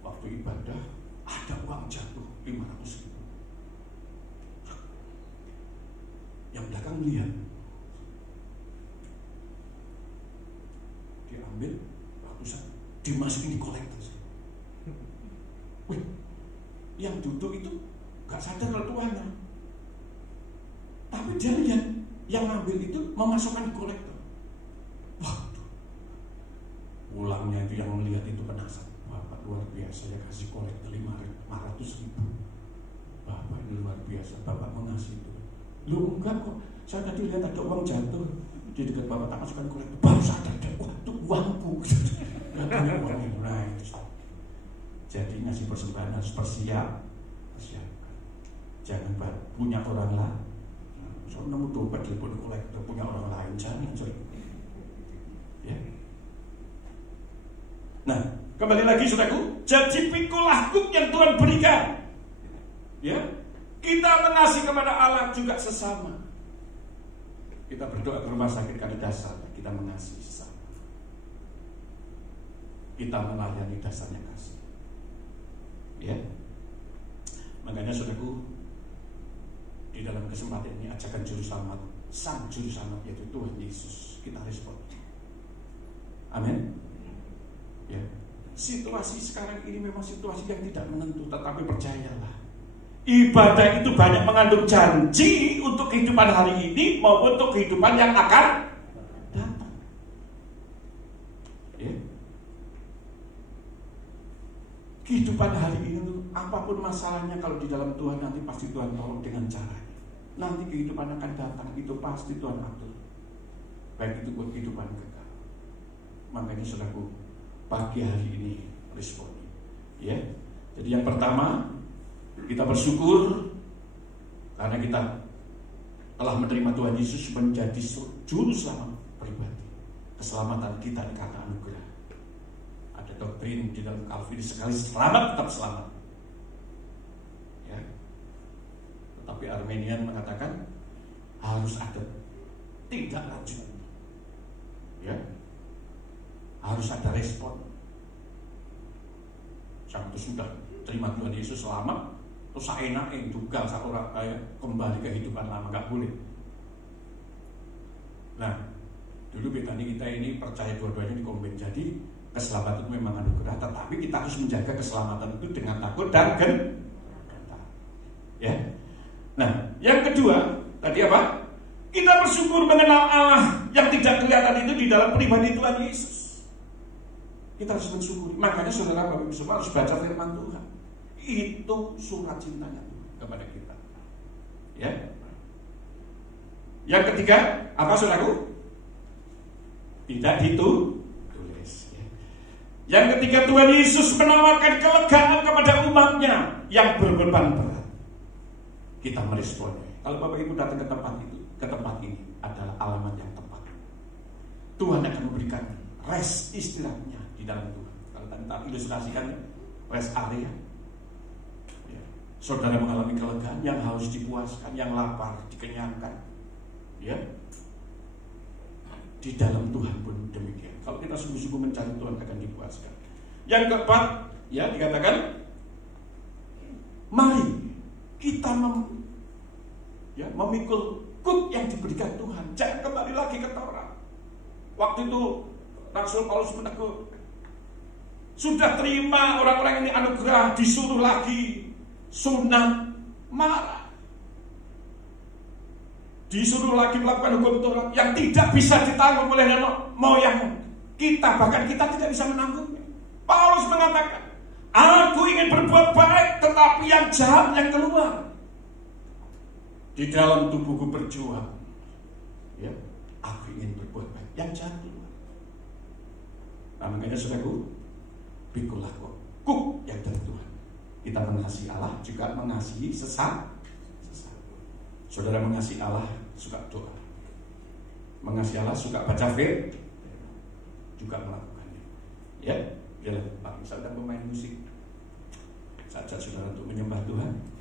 Waktu ibadah ada uang jatuh 500.000. Yang belakang melihat, diambil ratusan, dimasukin di kolektor. Yang duduk itu gak sadar kalau tuannya, tapi dia lihat yang ngambil itu memasukkan di kolektor. Waduh, pulangnya itu yang melihat itu penasaran. Bapak luar biasa, ya kasih kolektor 500.000. Bapak ini luar biasa, Bapak mengasihi itu. Lu enggak kok, saya tadi lihat ada uang jatuh di dekat Bapak, tak masukkan kolektor, baru sadar deh, wah itu uangku. Gak punya uangnya. Nah itu. Jadi ngasih persembahan harus persiapkan. Jangan punya orang lain. Soalnya nemu dompet telepon kolektor punya orang lain, jangan. Ya. Nah, kembali lagi saudaraku, jadi pikul hukum yang Tuhan berikan. Ya, kita mengasihi kepada Allah juga sesama. Kita berdoa ke rumah sakit karena dasarnya kita mengasihi sesama. Kita melayani dasarnya kasih. Ya, makanya saudaraku, di dalam kesempatan ini ajakan juru selamat, sang juru selamat yaitu Tuhan Yesus, kita respon. Amin. Ya, situasi sekarang ini memang situasi yang tidak menentu, tetapi percayalah, ibadah itu banyak mengandung janji untuk kehidupan hari ini maupun untuk kehidupan yang akan datang. Ya. Kehidupan hari ini, apapun masalahnya, kalau di dalam Tuhan nanti pasti Tuhan tolong dengan caranya. Nanti kehidupan akan datang, itu pasti Tuhan atur. Baik itu buat kehidupan kekal. Makanya saudaraku, pagi hari ini respon. Ya. Jadi yang pertama, kita bersyukur karena kita telah menerima Tuhan Yesus menjadi juru selamat pribadi. Keselamatan kita karena anugerah. Ada doktrin di dalam Calvinis, sekali selamat tetap selamat. Ya. Tetapi Arminian mengatakan harus ada tindak lanjut. Ya. Harus ada respon. Yang itu sudah terima Tuhan Yesus selamat, terus seenaknya juga seorang kembali ke kehidupan lama, nggak boleh. Nah, dulu kita ini percaya dua-duanya dikombin. Jadi keselamatan itu memang anugerah, tetapi kita harus menjaga keselamatan itu dengan takut dan gentar. Ya. Nah, yang kedua tadi apa? Kita bersyukur mengenal Allah yang tidak kelihatan itu di dalam pribadi Tuhan Yesus. Kita harus bersyukur. Makanya saudara Bapak Ibu semua harus baca firman Tuhan. Itu surat cintanya kepada kita. Ya. Yang ketiga, apa saudaraku? Tidak ditulis. Ya. Yang ketiga, Tuhan Yesus menawarkan kelegaan kepada umatnya yang berbeban berat. Kita merespon. Kalau Bapak Ibu datang ke tempat ini adalah alamat yang tepat. Tuhan akan memberikan rest istirahatnya di dalam Tuhan. Kalau kita ilustrasikan rest area. Ya. Saudara mengalami kelegaan yang harus dipuaskan, yang lapar dikenyangkan. Ya. Di dalam Tuhan pun demikian. Kalau kita sungguh-sungguh mencari Tuhan akan dipuaskan. Yang keempat, ya dikatakan, mari kita memikul kuk yang diberikan Tuhan. Jangan kembali lagi ke Taurat. Waktu itu Rasul Paulus menegur, sudah terima orang-orang ini anugerah, disuruh lagi sunat, marah. Disuruh lagi melakukan hukum Taurat yang tidak bisa ditanggung oleh nenek moyang kita, bahkan kita tidak bisa menanggungnya. Paulus mengatakan, aku ingin berbuat baik, tetapi yang jahat yang keluar. Di dalam tubuhku berjuang, ya, aku ingin berbuat baik, yang jahat keluar. Nah, makanya saudaraku, pikulah kuk yang dari Tuhan. Kita mengasihi Allah juga mengasihi sesama. Saudara mengasihi Allah suka doa, mengasihi Allah suka baca firman, juga melakukannya. Ya, biar Pak Misal dan pemain musik saja saudara untuk menyembah Tuhan.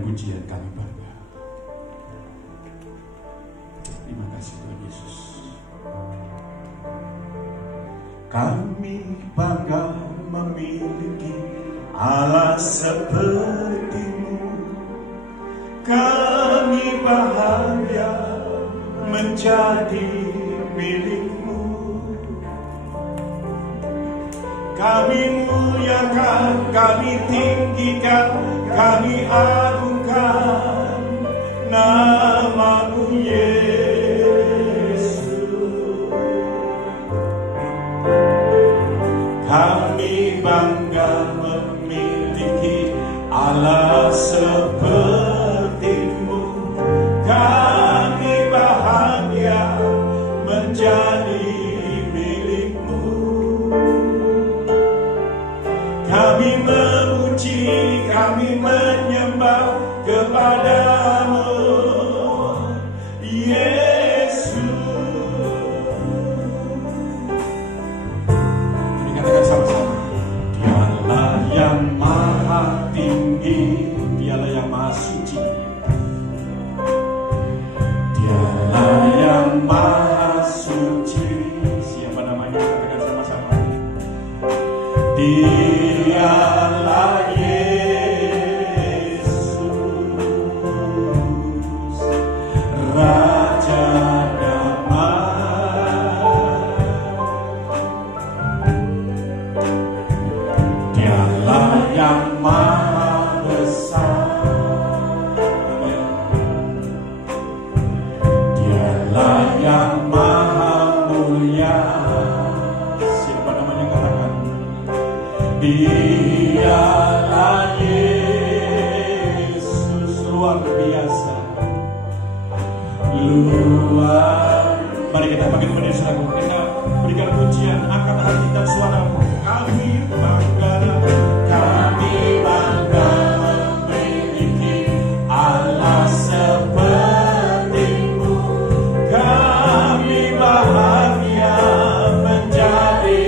Pujian kami bangga. Terima kasih Tuhan Yesus. Kami bangga memiliki Allah seperti-Mu. Kami bahagia menjadi milik-Mu. Kami muliakan, kami tinggikan, kami agungkan nama-Mu Yesus. Kami bangga memiliki Allah seperti-Mu. Kami bahagia menjadi milik-Mu. Kami memuji, kami menyembah kepada-Mu, Yesus. Mari katakan sama-sama. Dialah yang maha tinggi, Dialah yang maha suci, Dialah yang maha suci. Siapa namanya? Katakan sama-sama. Dialah Yesus, Raja damai. Dialah yang maha besar, Dialah yang maha mulia. Siapa namanya? Katakan. Dialah Yesus, luar biasa, luar. Mari kita bagi kepada saudara, kita berikan pujian, angkat hati dan suaramu. Kami bangga memiliki Allah seperti-Mu. Kami bahagia menjadi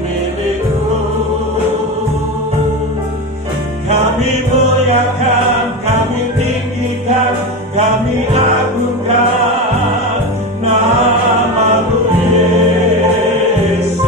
milik-Mu. Kami muliakan, kami tinggikan, kami agungkan nama-Mu Yesus.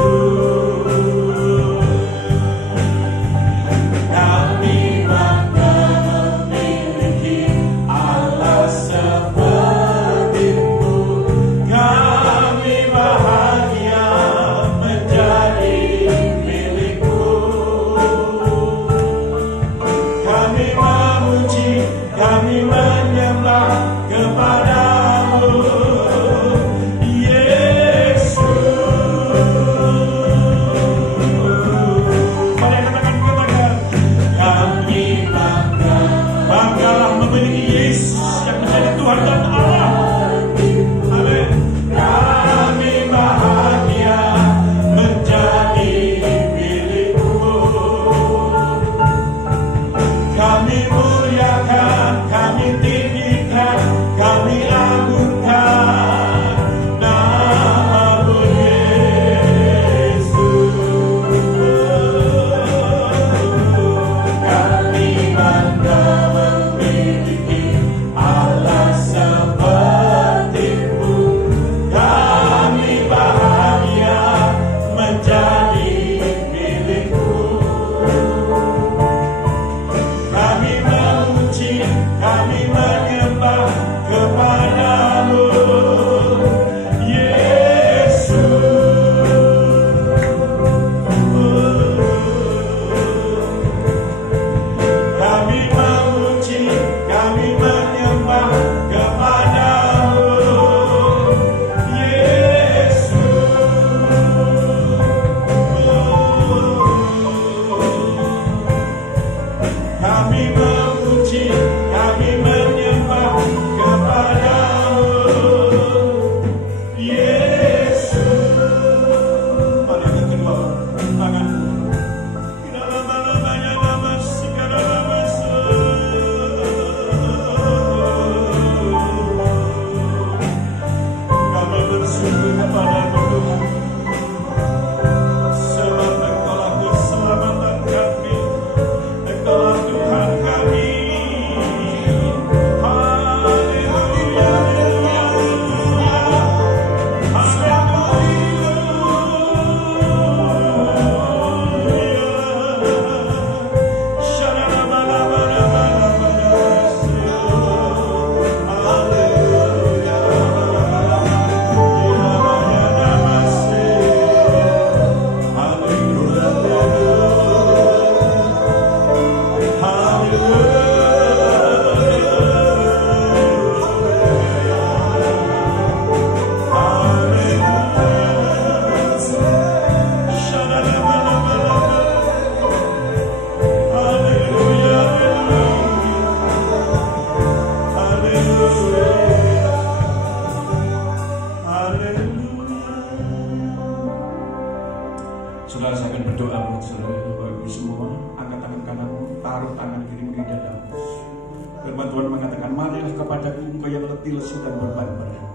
marilah kepadaku engkau yang letih lesu dan beban berat.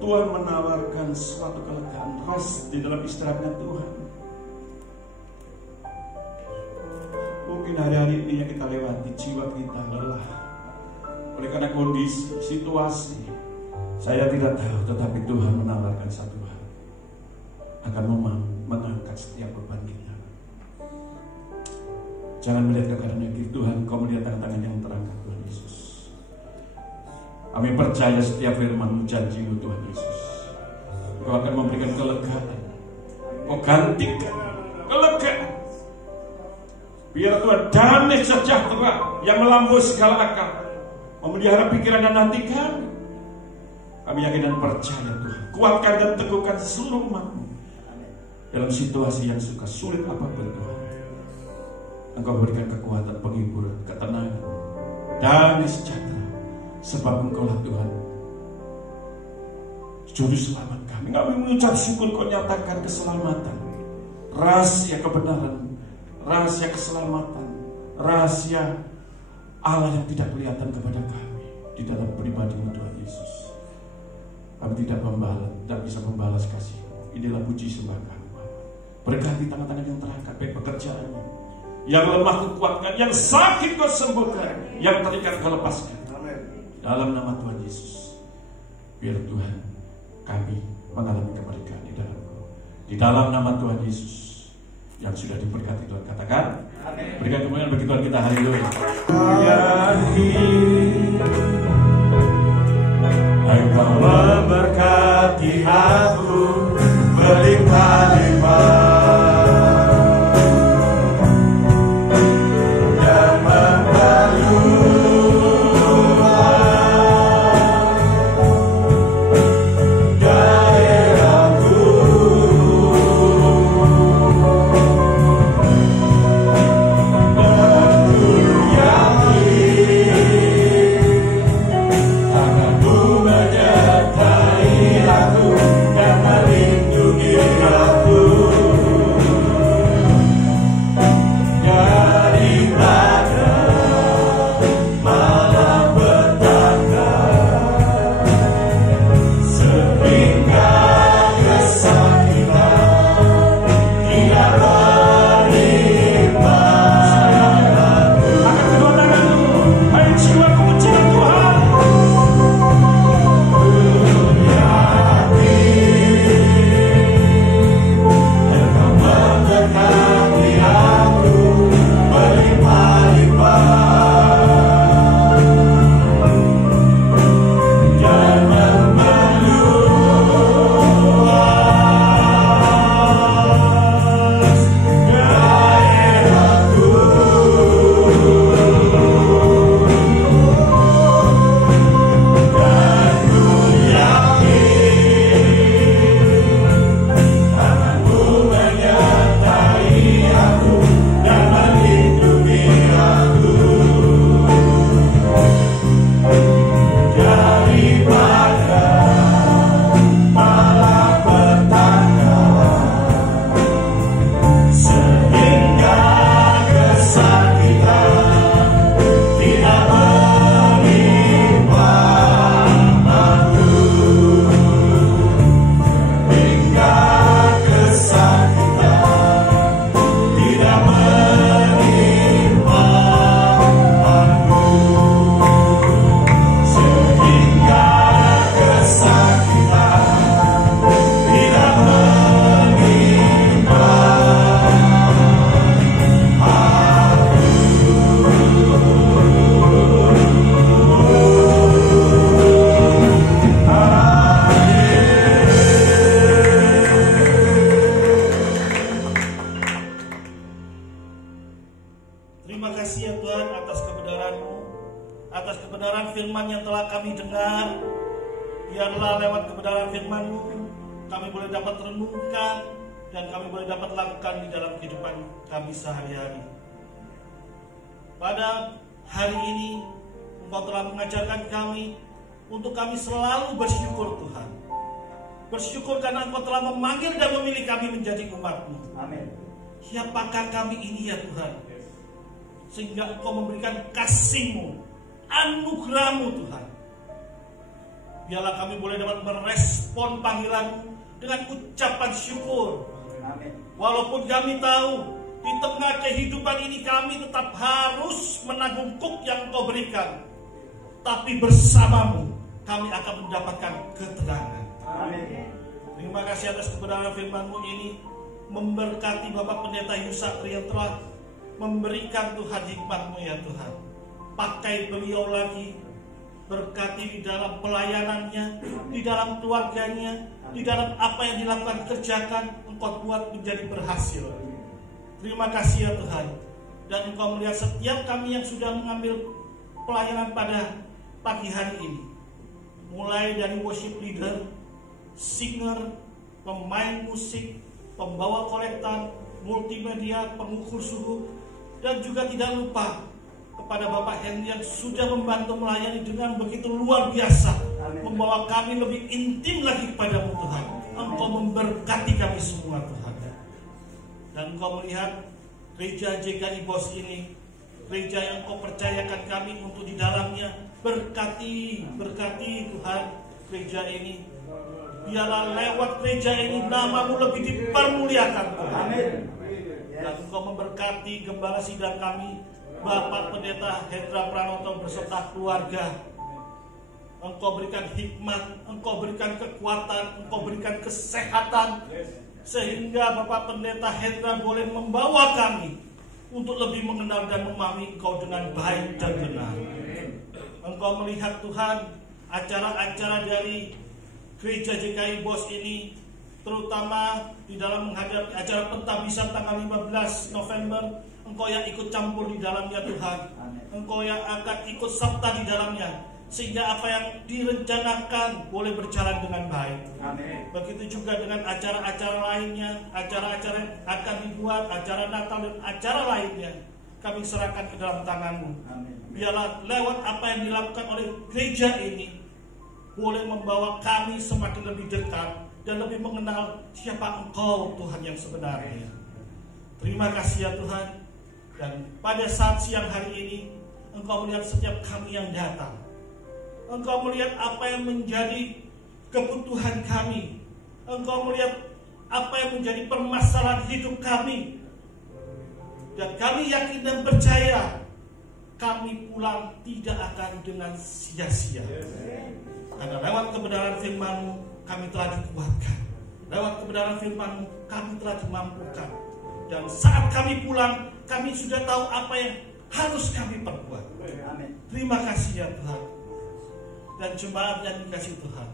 Tuhan menawarkan suatu kelegaan, rest di dalam istirahatnya Tuhan. Mungkin hari-hari ini yang kita lewati, jiwa kita lelah oleh karena kondisi, situasi. Saya tidak tahu, tetapi Tuhan menawarkan satu hal, akan mengangkat setiap beban kita. Jangan melihat ke kanan kiri Tuhan, kau melihat tangan-tangan yang terangkat Tuhan Yesus. Kami percaya setiap firman-Mu, janji-Mu Tuhan Yesus, Kau akan memberikan kelegaan. Kau gantikan kelegaan. Biar Tuhan damai sejahtera yang melampaui segala akal memelihara pikiran dan hati kami. Kami yakin dan percaya Tuhan, kuatkan dan teguhkan seluruh umat-Mu dalam situasi yang suka sulit apapun Tuhan. Engkau berikan kekuatan, penghiburan, ketenangan, damai sejahtera, sebab Engkaulah Tuhan juru selamat kami. Kami mengucap syukur, Kau nyatakan keselamatan, rahasia kebenaran, rahasia keselamatan, rahasia Allah yang tidak kelihatan kepada kami di dalam pribadi-Mu Tuhan Yesus. Kami tidak bisa membalas kasih-Mu. Inilah puji sembah kami, Bapa. Berkati tangan-tangan yang terangkat, baik pekerjaannya, yang lemah Kau kuatkan, yang sakit Kau sembuhkan, yang terikat Kau lepaskan. Dalam nama Tuhan Yesus, biar Tuhan kami mengalami kemerdekaan di dalam-Mu. Di dalam nama Tuhan Yesus yang sudah diberkati Tuhan, katakan amin. Berikan kemuliaan bagi Tuhan kita, haleluya. Engkau memberkati aku berlimpah-limpah. Sehari-hari. Pada hari ini Engkau telah mengajarkan kami untuk kami selalu bersyukur Tuhan. Bersyukur karena Engkau telah memanggil dan memilih kami menjadi umat-Mu. Amin. Siapakah kami ini ya Tuhan? Sehingga Engkau memberikan kasih-Mu anugerah-Mu Tuhan. Biarlah kami boleh dapat merespon panggilan-Mu dengan ucapan syukur. Walaupun kami tahu di tengah kehidupan ini kami tetap harus menanggung kuk yang Engkau berikan, tapi bersama-Mu kami akan mendapatkan keterangan. Terima kasih atas kebenaran firman-Mu ini. Memberkati Bapak Pendeta Yusakri yang telah memberikan Tuhan hikmat-Mu ya Tuhan. Pakai beliau lagi, berkati di dalam pelayanannya, di dalam keluarganya, di dalam apa yang dilakukan kerjakan, Engkau buat menjadi berhasil. Terima kasih ya Tuhan. Dan Engkau melihat setiap kami yang sudah mengambil pelayanan pada pagi hari ini, mulai dari worship leader, singer, pemain musik, pembawa kolektan, multimedia, pengukur suhu, dan juga tidak lupa kepada Bapak Henry yang sudah membantu melayani dengan begitu luar biasa. Amin. Membawa kami lebih intim lagi kepadamu Tuhan. Engkau memberkati kami semua Tuhan. Dan Engkau melihat gereja JKI Bos ini, gereja yang Engkau percayakan kami untuk di dalamnya. Berkati Tuhan gereja ini. Biarlah lewat gereja ini nama-Mu lebih dipermuliakan Tuhan. Dan Engkau memberkati gembala sidang kami, Bapak Pendeta Hendra Pranoto beserta keluarga. Engkau berikan hikmat, Engkau berikan kekuatan, Engkau berikan kesehatan, sehingga Bapak Pendeta Hendra boleh membawa kami untuk lebih mengenal dan memahami Engkau dengan baik dan benar. Engkau melihat Tuhan acara-acara dari gereja JKI Bos ini, terutama di dalam menghadapi acara pentabisan tanggal 15 November, Engkau yang ikut campur di dalamnya Tuhan. Engkau yang akan ikut serta di dalamnya, sehingga apa yang direncanakan boleh berjalan dengan baik. Amin. Begitu juga dengan acara-acara lainnya, acara-acara yang akan dibuat, acara Natal dan acara lainnya, kami serahkan ke dalam tangan-Mu. Amin. Biarlah lewat apa yang dilakukan oleh gereja ini boleh membawa kami semakin lebih dekat dan lebih mengenal siapa Engkau Tuhan yang sebenarnya. Terima kasih ya Tuhan. Dan pada saat siang hari ini, Engkau melihat setiap kami yang datang. Engkau melihat apa yang menjadi kebutuhan kami. Engkau melihat apa yang menjadi permasalahan hidup kami. Dan kami yakin dan percaya kami pulang tidak akan dengan sia-sia. Karena lewat kebenaran firman-Mu kami telah dikuatkan. Lewat kebenaran firman-Mu kami telah dimampukan. Dan saat kami pulang, kami sudah tahu apa yang harus kami perbuat. Terima kasih ya Tuhan. Dan jemaat yang dikasihi Tuhan,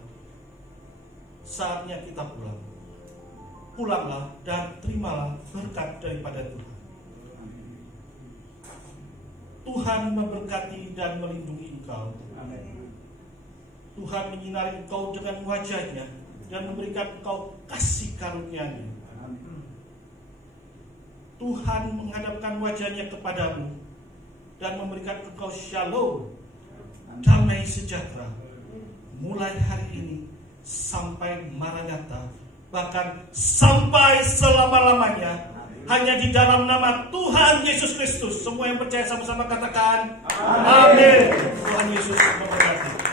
saatnya kita pulang. Pulanglah dan terimalah berkat daripada Tuhan. Tuhan memberkati dan melindungi engkau. Tuhan menyinari engkau dengan wajah-Nya dan memberikan engkau kasih karunia-Nya. Tuhan menghadapkan wajah-Nya kepadamu dan memberikan engkau shalom, damai sejahtera, mulai hari ini sampai Maranatha, bahkan sampai selama-lamanya, hanya di dalam nama Tuhan Yesus Kristus. Semua yang percaya sama-sama katakan amin. Tuhan Yesus memberkati.